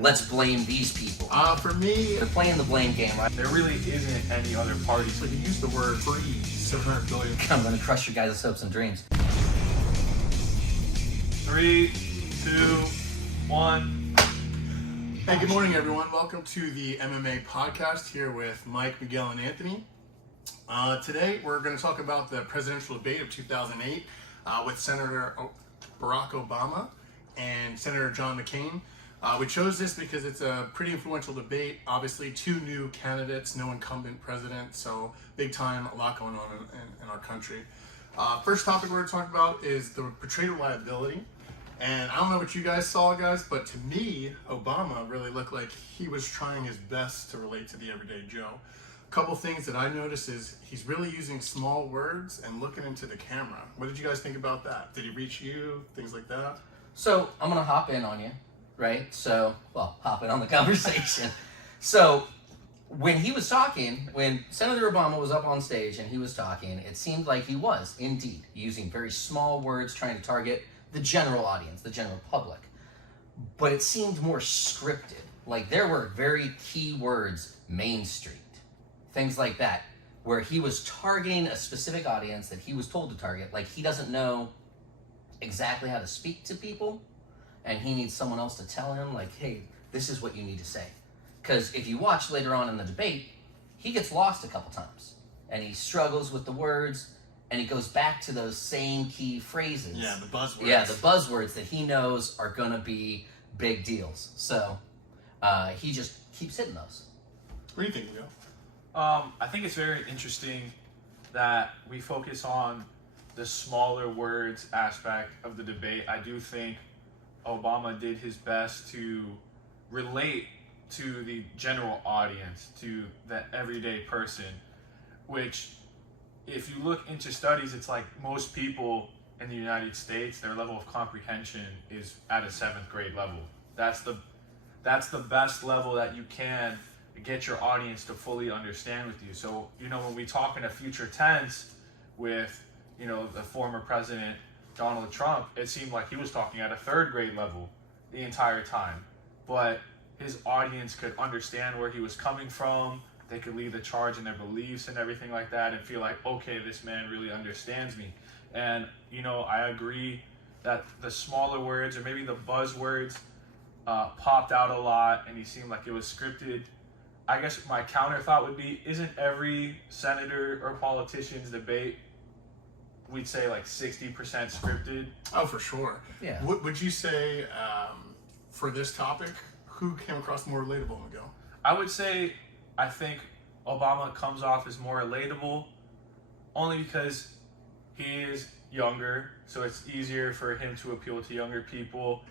let's blame these people. For me, They're playing the blame game, right? There really isn't any other party. so you use the word freeze 700 billion. I'm gonna crush your guys' hopes and dreams. 3, 2, 1. Hey, good morning, everyone. Welcome to the MMA podcast here with Mike, Miguel, and Anthony. Today, we're going to talk about the presidential debate of 2008 with Senator Barack Obama and Senator John McCain. We chose this because it's a pretty influential debate. Obviously, two new candidates, no incumbent president, so big time, a lot going on in our country. First topic we're going to talk about is the portrayed liability. And I don't know what you guys saw, guys, but to me, Obama really looked like he was trying his best to relate to the everyday Joe. A couple things that I noticed is he's really using small words and looking into the camera. What did you guys think about that? Did he reach you? Things like that? So I'm gonna hop in on you, right? Hop in on the conversation. So when he was talking, when Senator Obama was up on stage and he was talking, it seemed like he was indeed using very small words, trying to target the general audience, the general public. But it seemed more scripted. Like there were very key words, Main Street, things like that, where he was targeting a specific audience that he was told to target. Like he doesn't know exactly how to speak to people, and he needs someone else to tell him, like, hey, this is what you need to say. Because if you watch later on in the debate, he gets lost a couple times, and he struggles with the words, and he goes back to those same key phrases. Yeah, the buzzwords. Yeah, the buzzwords that he knows are going to be big deals. So he just keeps hitting those. What do you think, Joe? I think it's very interesting that we focus on the smaller words aspect of the debate. I do think Obama did his best to relate to the general audience, to the everyday person, which, if you look into studies, it's like most people in the United States, their level of comprehension is at a 7th grade level. That's the best level that you can get your audience to fully understand with you. So, when we talk in a future tense with, the former president, Donald Trump, it seemed like he was talking at a 3rd grade level the entire time. But his audience could understand where he was coming from. They could lead the charge in their beliefs and everything like that and feel like, okay, this man really understands me. And, I agree that the smaller words or maybe the buzzwords popped out a lot and he seemed like it was scripted. I guess my counter thought would be, isn't every senator or politician's debate, we'd say like 60% scripted? Oh, for sure. Yeah. Would you say, for this topic, who came across more relatable, Miguel? I would say, I think Obama comes off as more relatable only because he is younger, so it's easier for him to appeal to younger people.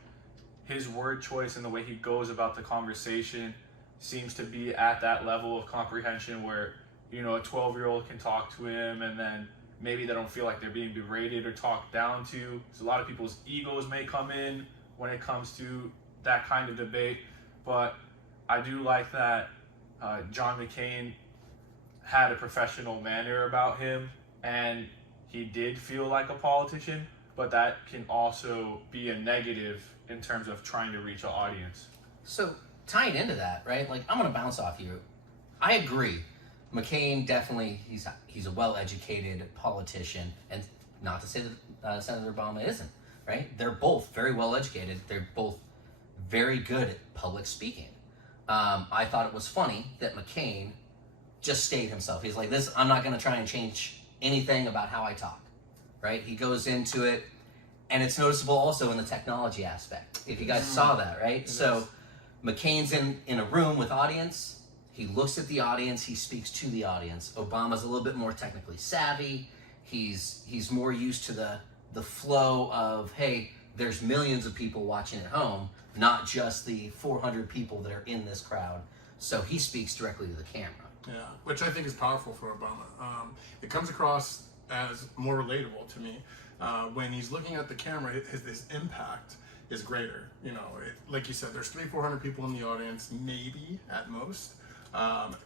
His word choice and the way he goes about the conversation seems to be at that level of comprehension where, a 12-year-old can talk to him and then maybe they don't feel like they're being berated or talked down to. So a lot of people's egos may come in when it comes to that kind of debate. But I do like that John McCain had a professional manner about him and he did feel like a politician, but that can also be a negative in terms of trying to reach an audience. So tying into that, right? Like I'm gonna bounce off you. I agree. McCain definitely he's a well-educated politician, and not to say that Senator Obama isn't, right? They're both very well-educated. They're both very good at public speaking. I thought it was funny that McCain just stayed himself. He's like, I'm not gonna try and change anything about how I talk, right? He goes into it, and it's noticeable also in the technology aspect. If you guys saw that, right? So McCain's in a room with audience. He looks at the audience. He speaks to the audience. Obama's a little bit more technically savvy. He's more used to the flow of, hey, there's millions of people watching at home, not just the 400 people that are in this crowd. So he speaks directly to the camera. Yeah, which I think is powerful for Obama. It comes across as more relatable to me. When he's looking at the camera, his impact is greater. Like you said, there's 300-400 people in the audience, maybe at most,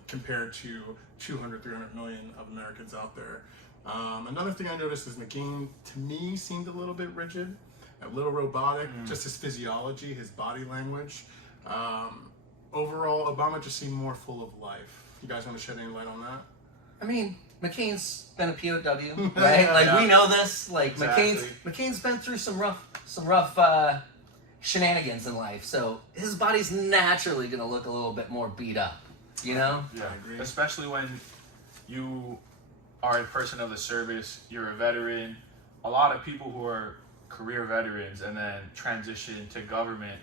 compared to 200-300 million of Americans out there. Another thing I noticed is McCain, to me, seemed a little bit rigid, a little robotic, just his physiology, his body language. Overall, Obama just seemed more full of life. You guys want to shed any light on that? I mean, McCain's been a POW, right? Like we know this. Like Exactly. McCain's been through some rough shenanigans in life, so his body's naturally gonna look a little bit more beat up. You know? Yeah, I agree. especially when you are a person of the service, you're a veteran. A lot of people who are career veterans and then transition to government,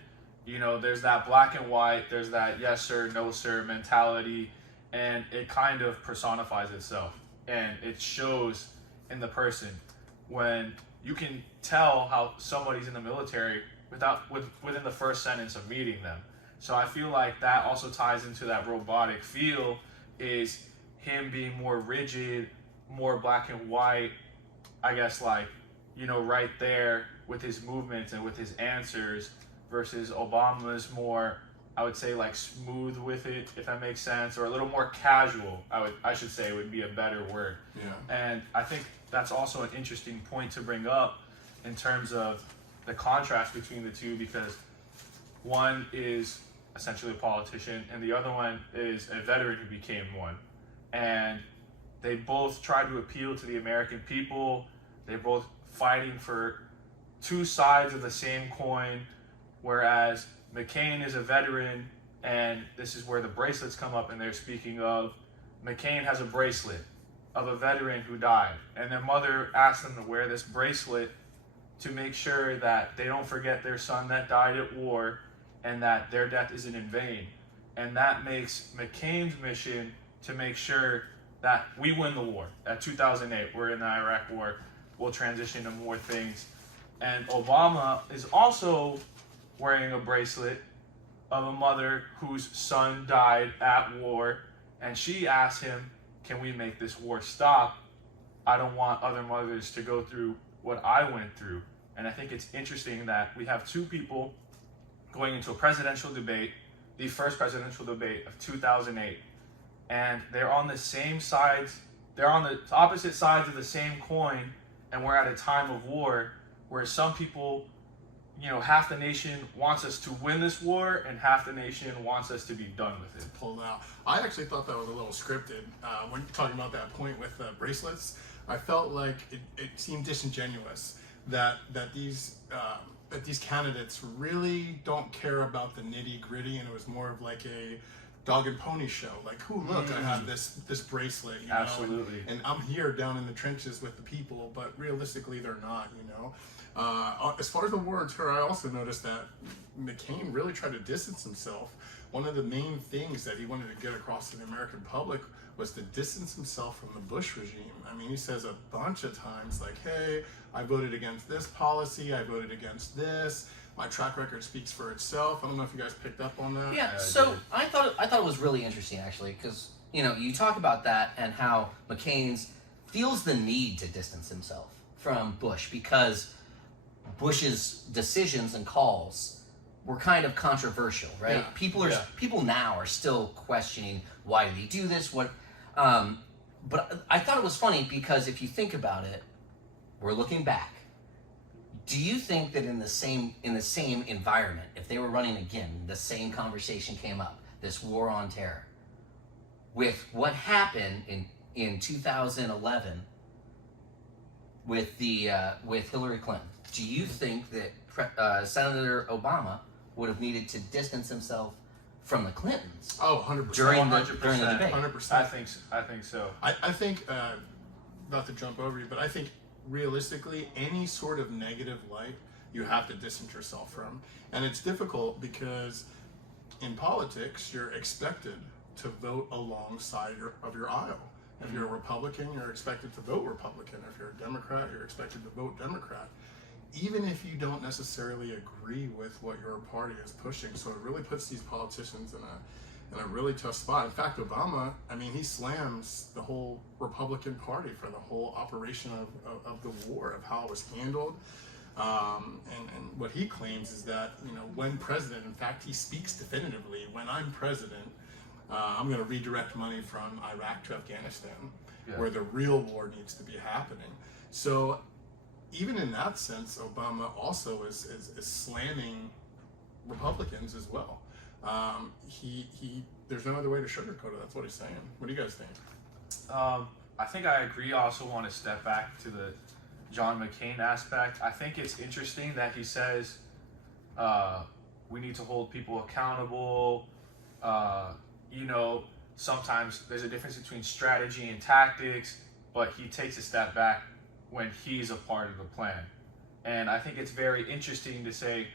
there's that black and white, there's that yes sir, no sir mentality, and it kind of personifies itself. And it shows in the person when you can tell how somebody's in the military within the first sentence of meeting them. So I feel like that also ties into that robotic feel, is him being more rigid, more black and white, I guess, like, right there with his movements and with his answers, versus Obama's more, I would say, like smooth with it, if that makes sense, or a little more casual. I should say would be a better word. Yeah. And I think that's also an interesting point to bring up in terms of the contrast between the two, because one is essentially a politician and the other one is a veteran who became one. And they both try to appeal to the American people. They're both fighting for two sides of the same coin, whereas McCain is a veteran, and this is where the bracelets come up, and they're speaking of McCain has a bracelet of a veteran who died, and their mother asked them to wear this bracelet to make sure that they don't forget their son that died at war and that their death isn't in vain. And that makes McCain's mission to make sure that we win the war. At 2008, we're in the Iraq War. We'll transition to more things. And Obama is also wearing a bracelet of a mother whose son died at war, and she asked him, can we make this war stop? I don't want other mothers to go through what I went through. And I think it's interesting that we have two people going into a presidential debate, the first presidential debate of 2008, and they're on the same sides, they're on the opposite sides of the same coin, and we're at a time of war where some people, half the nation wants us to win this war and half the nation wants us to be done with it. Pulled out. I actually thought that was a little scripted. When talking about that point with bracelets, I felt like it seemed disingenuous that these candidates really don't care about the nitty gritty, and it was more of like a dog and pony show. Like, look, I have this bracelet, Absolutely. and I'm here down in the trenches with the people, but realistically they're not, As far as the war on terror, I also noticed that McCain really tried to distance himself. One of the main things that he wanted to get across to the American public was to distance himself from the Bush regime. I mean, he says a bunch of times, like, hey, I voted against this policy, I voted against this, my track record speaks for itself. I don't know if you guys picked up on that. Yeah. So I thought it was really interesting, actually, because you talk about that and how McCain's feels the need to distance himself from Bush because Bush's decisions and calls were kind of controversial, right? Yeah. People now are still questioning, why did he do this? But I thought it was funny because if you think about it, we're looking back. Do you think that in the same environment, if they were running again, the same conversation came up, this war on terror, with what happened in 2011 with Hillary Clinton? Do you think that Senator Obama would have needed to distance himself from the Clintons? Oh, 100%. During the 100%. debate. 100%. I think so. I think, not to jump over you, but I think realistically, any sort of negative light you have to distance yourself from. And it's difficult because in politics, you're expected to vote alongside of your aisle. If you're a Republican, you're expected to vote Republican. If you're a Democrat, you're expected to vote Democrat. Even if you don't necessarily agree with what your party is pushing. So it really puts these politicians in a really tough spot. In fact, Obama, he slams the whole Republican Party for the whole operation of the war, of how it was handled. And what he claims is that, when president, in fact, he speaks definitively, when I'm president, I'm going to redirect money from Iraq to Afghanistan, where the real war needs to be happening. So even in that sense, Obama also is slamming Republicans as well. There's no other way to sugarcoat it. That's what he's saying. What do you guys think? I think I agree. I also want to step back to the John McCain aspect. I think it's interesting that he says we need to hold people accountable. Sometimes there's a difference between strategy and tactics, but he takes a step back when he's a part of the plan. And I think it's very interesting to say,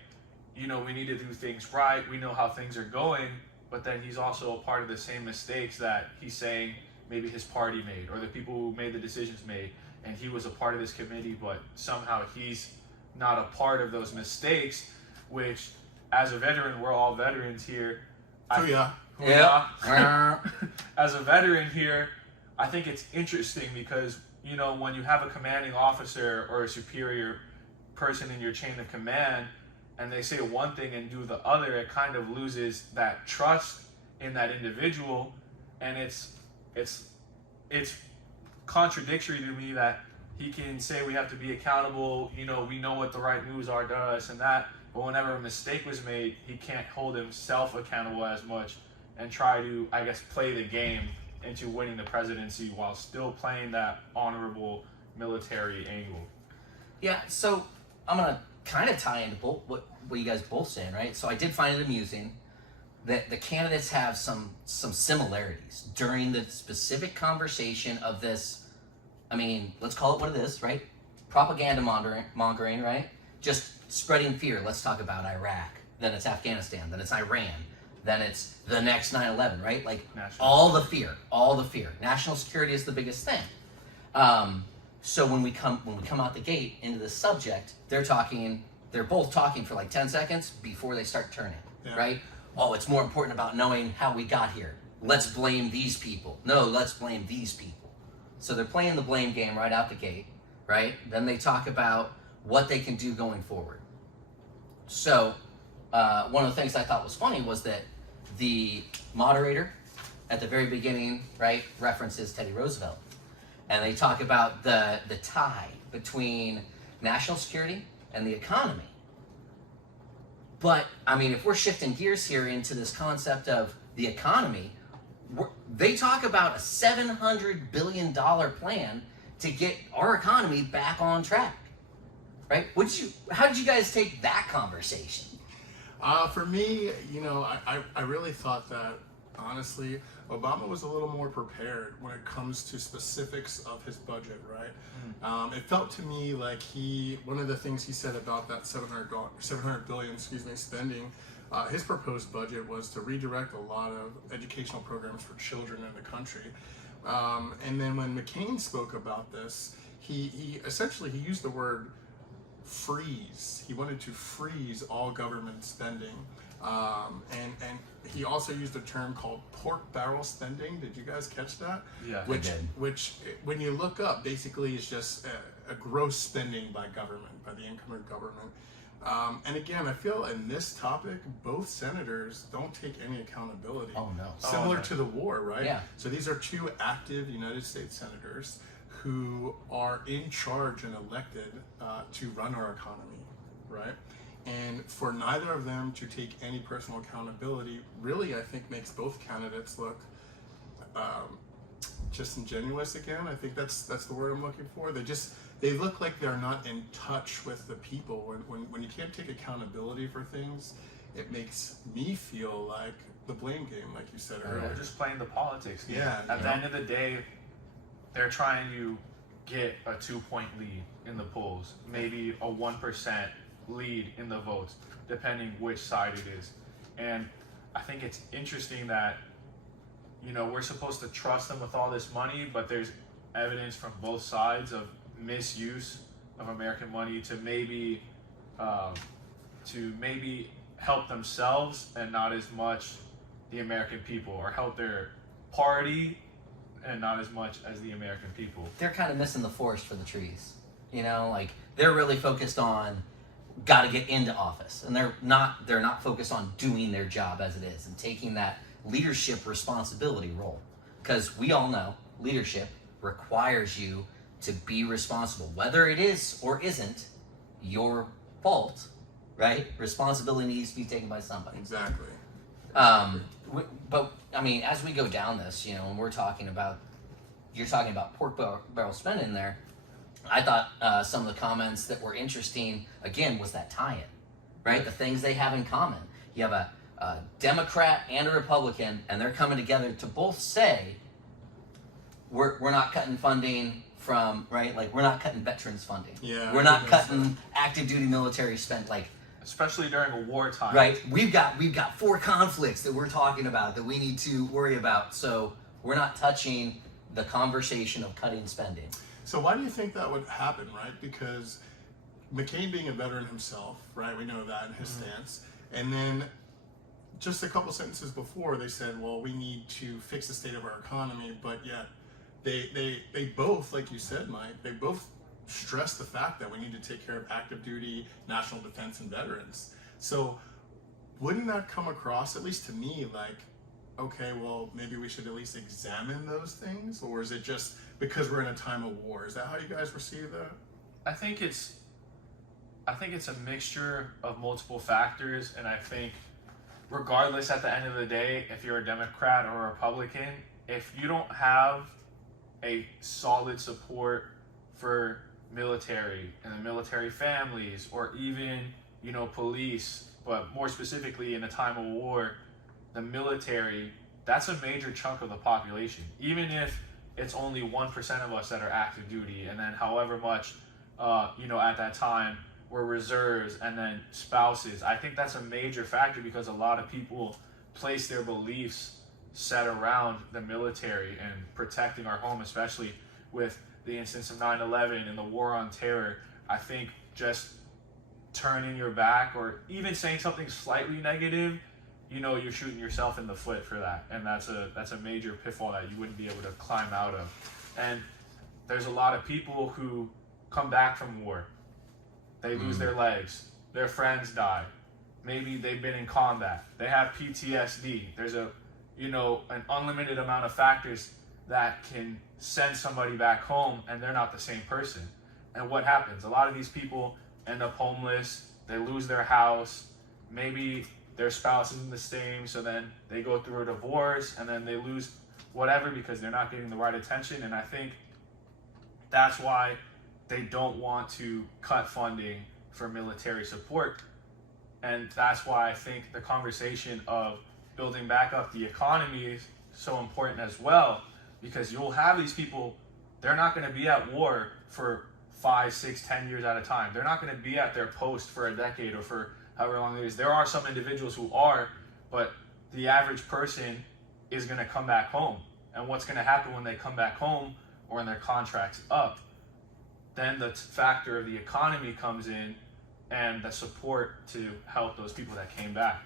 we need to do things right. We know how things are going, but then he's also a part of the same mistakes that he's saying maybe his party made or the people who made the decisions made. And he was a part of this committee, but somehow he's not a part of those mistakes, which as a veteran, we're all veterans here. Yeah. As a veteran here, I think it's interesting because, when you have a commanding officer or a superior person in your chain of command and they say one thing and do the other, it kind of loses that trust in that individual. And it's contradictory to me that he can say we have to be accountable, we know what the right moves are to us and that, but whenever a mistake was made, he can't hold himself accountable as much and try to, I guess, play the game into winning the presidency while still playing that honorable military angle. Yeah, so I'm gonna kind of tie into what you guys both saying, right? So I did find it amusing that the candidates have some similarities during the specific conversation of this. I mean, let's call it what it is, right? Propaganda mongering, right? Just spreading fear. Let's talk about Iraq. Then it's Afghanistan. Then it's Iran. Then it's the next 9/11, right? Like all the fear. National security is the biggest thing. So when we come out the gate into the subject, they're both talking for like 10 seconds before they start turning, right? Oh, it's more important about knowing how we got here. Let's blame these people. No, let's blame these people. So they're playing the blame game right out the gate, right? Then they talk about what they can do going forward. So one of the things I thought was funny was that the moderator at the very beginning, right, references Teddy Roosevelt. And they talk about the tie between national security and the economy. But, I mean, if we're shifting gears here into this concept of the economy, they talk about a $700 billion plan to get our economy back on track, right? How did you guys take that conversation? For me, I really thought that, honestly, Obama was a little more prepared when it comes to specifics of his budget, right? It felt to me like one of the things he said about that $700 billion, spending, his proposed budget was to redirect a lot of educational programs for children in the country. And then when McCain spoke about this, he essentially used the word freeze. He wanted to freeze all government spending. And he also used a term called pork barrel spending. Did you guys catch that? Yeah, Which, when you look up, basically is just a gross spending by government, by the income of government. And again, I feel in this topic, both senators don't take any accountability. Oh, no. Similar to the war, right? Yeah. So these are two active United States senators who are in charge and elected to run our economy, right? And for neither of them to take any personal accountability really, I think, makes both candidates look disingenuous again. I think that's the word I'm looking for. They look like they're not in touch with the people. When you can't take accountability for things, it makes me feel like the blame game, like you said earlier. We're just playing the politics game. Yeah. At the end of the day, they're trying to get a 2-point lead in the polls, maybe a 1% lead in the votes, depending which side it is. And I think it's interesting that, we're supposed to trust them with all this money, but there's evidence from both sides of misuse of American money to maybe help themselves and not as much the American people, or help their party and not as much as the American people. They're kind of missing the forest for the trees. Like they're really focused on got to get into office, and they're not focused on doing their job as it is and taking that leadership responsibility role, because we all know leadership requires you to be responsible, whether it is or isn't your fault, right? Responsibility needs to be taken by somebody. Exactly. But I mean, as we go down this, and you're talking about pork barrel spending there. I thought some of the comments that were interesting again was that tie-in, right? The things they have in common. You have a Democrat and a Republican, and they're coming together to both say we're not cutting funding from, right? Like, we're not cutting veterans funding. Yeah, We're I not think that's cutting active duty military spend. Like, especially during a wartime. right? We've got 4 conflicts that we're talking about that we need to worry about. So we're not touching the conversation of cutting spending. So why do you think that would happen, right? Because McCain being a veteran himself, right? We know that in his stance. And then just a couple sentences before, they said, well, we need to fix the state of our economy, but yet they both, like you said, Mike, they both stress the fact that we need to take care of active duty, national defense, and veterans. So wouldn't that come across, at least to me, like, okay, well, maybe we should at least examine those things? Or is it just because we're in a time of war? Is that how you guys receive that? I think it's a mixture of multiple factors, and I think regardless at the end of the day, if you're a Democrat or a Republican, if you don't have a solid support for military and the military families, or even, police, but more specifically in a time of war, the military, that's a major chunk of the population. Even if it's only 1% of us that are active duty, and then however much, at that time were reserves, and then spouses. I think that's a major factor because a lot of people place their beliefs set around the military and protecting our home, especially with the instance of 9/11 and the war on terror. I think just turning your back or even saying something slightly negative, you're shooting yourself in the foot for that. And that's a major pitfall that you wouldn't be able to climb out of. And there's a lot of people who come back from war. They lose their legs. Their friends die. Maybe they've been in combat. They have PTSD. There's an unlimited amount of factors that can send somebody back home and they're not the same person. And what happens? A lot of these people end up homeless. They lose their house. Maybe their spouse isn't the same, so then they go through a divorce and then they lose whatever because they're not getting the right attention. And I think that's why they don't want to cut funding for military support. And that's why I think the conversation of building back up the economy is so important as well, because you'll have these people, they're not going to be at war for 5, 6, 10 years at a time. They're not going to be at their post for a decade or for however long it is. There are some individuals who are, but the average person is going to come back home. And what's going to happen when they come back home or when their contract's up? Then the factor of the economy comes in and the support to help those people that came back.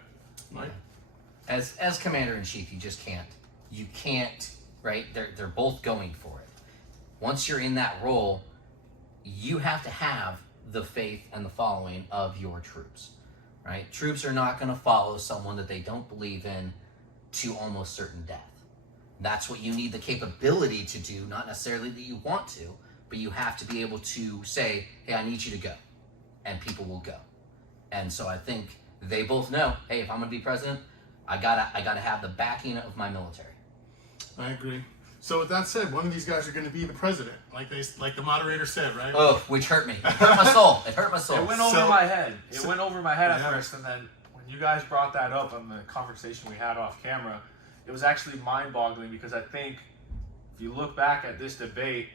Mike? As commander-in-chief, you can't, right? They're both going for it. Once you're in that role, you have to have the faith and the following of your troops, right? Troops are not going to follow someone that they don't believe in to almost certain death. That's what you need the capability to do, not necessarily that you want to, but you have to be able to say, hey, I need you to go, and people will go. And so I think they both know, hey, if I'm going to be president, I gotta have the backing of my military. I agree. So with that said, one of these guys are going to be the president, like the moderator said, right? Oh, which hurt me. It hurt my soul. It hurt my soul. It went over my head. It went over my head at Yeah. first, and then when you guys brought that up on the conversation we had off camera, it was actually mind-boggling, because I think if you look back at this debate,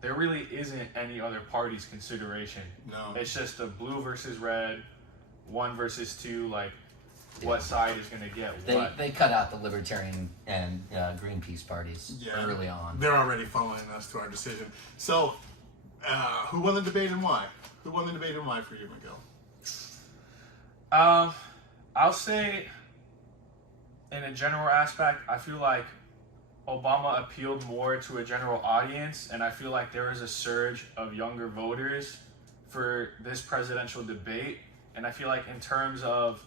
there really isn't any other party's consideration. No. It's just a blue versus red, 1 versus 2, like what side is going to get what. They cut out the Libertarian and Greenpeace parties early on. They're already following us to our decision. So, who won the debate and why? Who won the debate and why for you, Miguel? I'll say, in a general aspect, I feel like Obama appealed more to a general audience, and I feel like there was a surge of younger voters for this presidential debate. And I feel like in terms of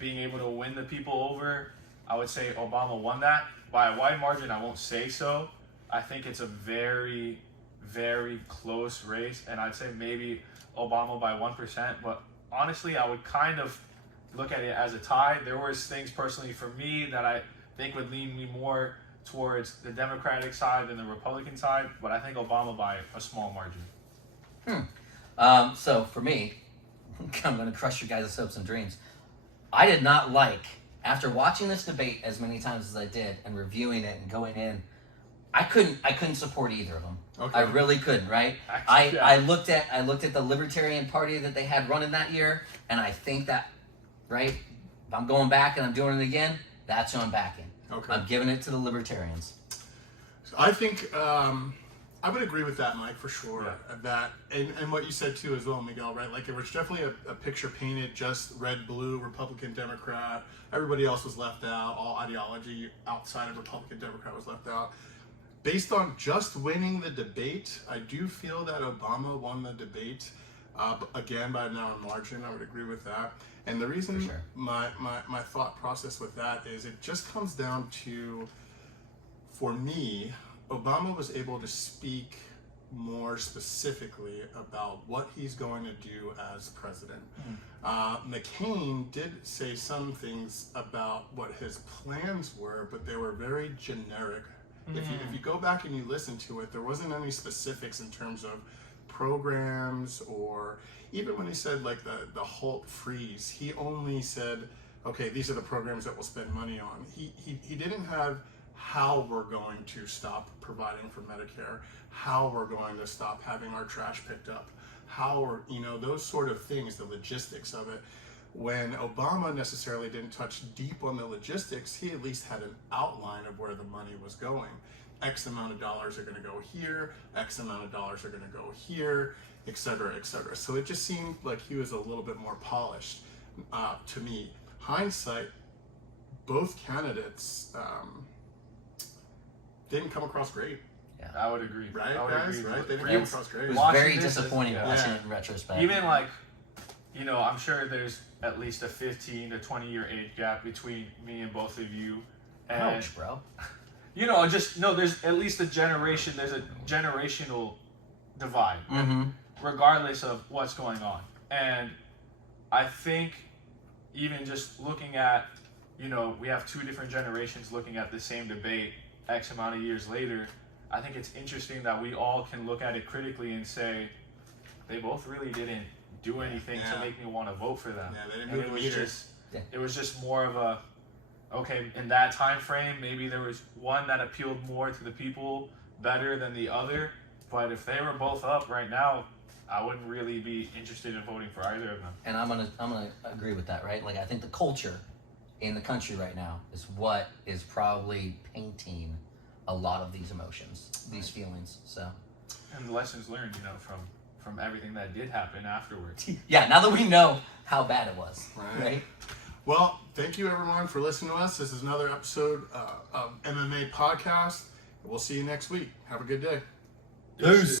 being able to win the people over, I would say Obama won that. By a wide margin, I won't say so. I think it's a very, very close race, and I'd say maybe Obama by 1%. But honestly, I would kind of look at it as a tie. There was things personally for me that I think would lean me more towards the Democratic side than the Republican side, but I think Obama by a small margin. So for me, I'm going to crush your guys' hopes and dreams. I did not like, after watching this debate as many times as I did and reviewing it and going in, I couldn't support either of them. Okay. I really couldn't, right? Actually, yeah. I looked at the Libertarian Party that they had running that year, and I think that, right, if I'm going back and I'm doing it again, that's who I'm backing. Okay. I'm giving it to the Libertarians. So I think I would agree with that, Mike, for sure. Yeah. That and what you said too as well, Miguel, right? Like, it was definitely a picture painted, just red, blue, Republican, Democrat. Everybody else was left out. All ideology outside of Republican, Democrat was left out. Based on just winning the debate, I do feel that Obama won the debate, again, by a narrow margin. I would agree with that. And the reason For sure. my thought process with that is it just comes down to, for me, Obama was able to speak more specifically about what he's going to do as president. McCain did say some things about what his plans were, but they were very generic. If you go back and you listen to it, there wasn't any specifics in terms of programs, or even when he said like the Halt freeze, he only said, okay, these are the programs that we'll spend money on. He didn't have how we're going to stop providing for Medicare, how we're going to stop having our trash picked up, how we're, those sort of things, the logistics of it. When Obama necessarily didn't touch deep on the logistics, he at least had an outline of where the money was going. X amount of dollars are going to go here, X amount of dollars are going to go here, et cetera, et cetera. So it just seemed like he was a little bit more polished to me. Hindsight, both candidates didn't come across great. I would agree. Right, I would guys? agree. Right? They didn't It come was- across great. It was Watching very this is- disappointing yeah. watching Yeah. it in retrospect. Even like, I'm sure there's at least a 15 to 20 year age gap between me and both of you. And, Ouch, bro. there's at least there's a generational divide, Mm-hmm. regardless of what's going on. And I think even just looking at, we have two different generations looking at the same debate X amount of years later. I think it's interesting that we all can look at it critically and say, they both really didn't do anything to make me want to vote for them. Yeah, they didn't And move it the was meter. just, it was just more of a, okay, in that time frame, maybe there was one that appealed more to the people better than the other. But if they were both up right now, I wouldn't really be interested in voting for either of them. And I'm gonna agree with that, right? Like, I think the culture in the country right now is what is probably painting a lot of these emotions, these feelings. So And the lessons learned, from everything that did happen afterwards. yeah, now that we know how bad it was, right? Well, thank you everyone for listening to us. This is another episode of MMA Podcast. We'll see you next week. Have a good day. Peace.